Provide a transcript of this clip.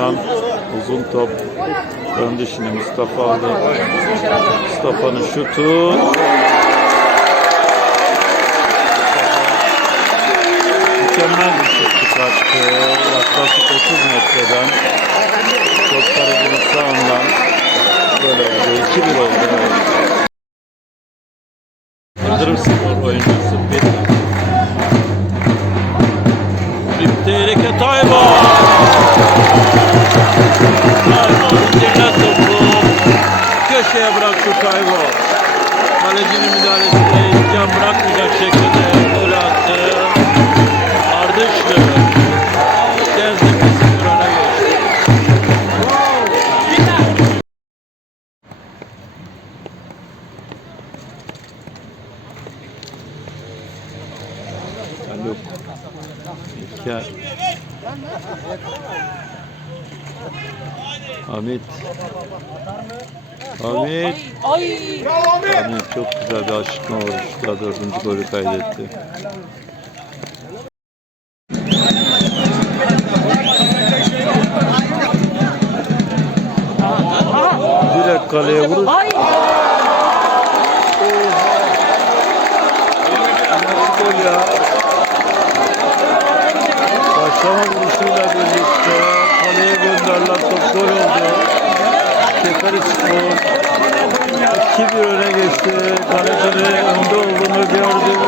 Hakan uzun top döndü şimdi Mustafa aldı. Mustafa'nın şutu. Mükemmel bir şut çıkarttı. Yaklaşık 30 metreden. Çok kalecinin sağından. Böyle oldu. 2-1 oldu. Yıldırım Spor oyuncusu bir. Bir tehlike Taybo. İndirme topu. Köşeye bıraktı Taybo. Kalecinin müdahalesine imkan bırakmayacak şekilde gol attı. Ardışlı. Gezdi bir öne geçti. Haluk. İlker. Hamit. Hamit. Ay. Hamit çok güzel bir aşıkma vuruşla dördüncü golü kaydetti. Direkt kaleye vuruş. Ay. Gol ya? Başlama birlikte kaleye gönderilen top gol oldu. Keferi Spor 2-1 öne geçti. Kalecinin önde olduğunu gördü. Gol attı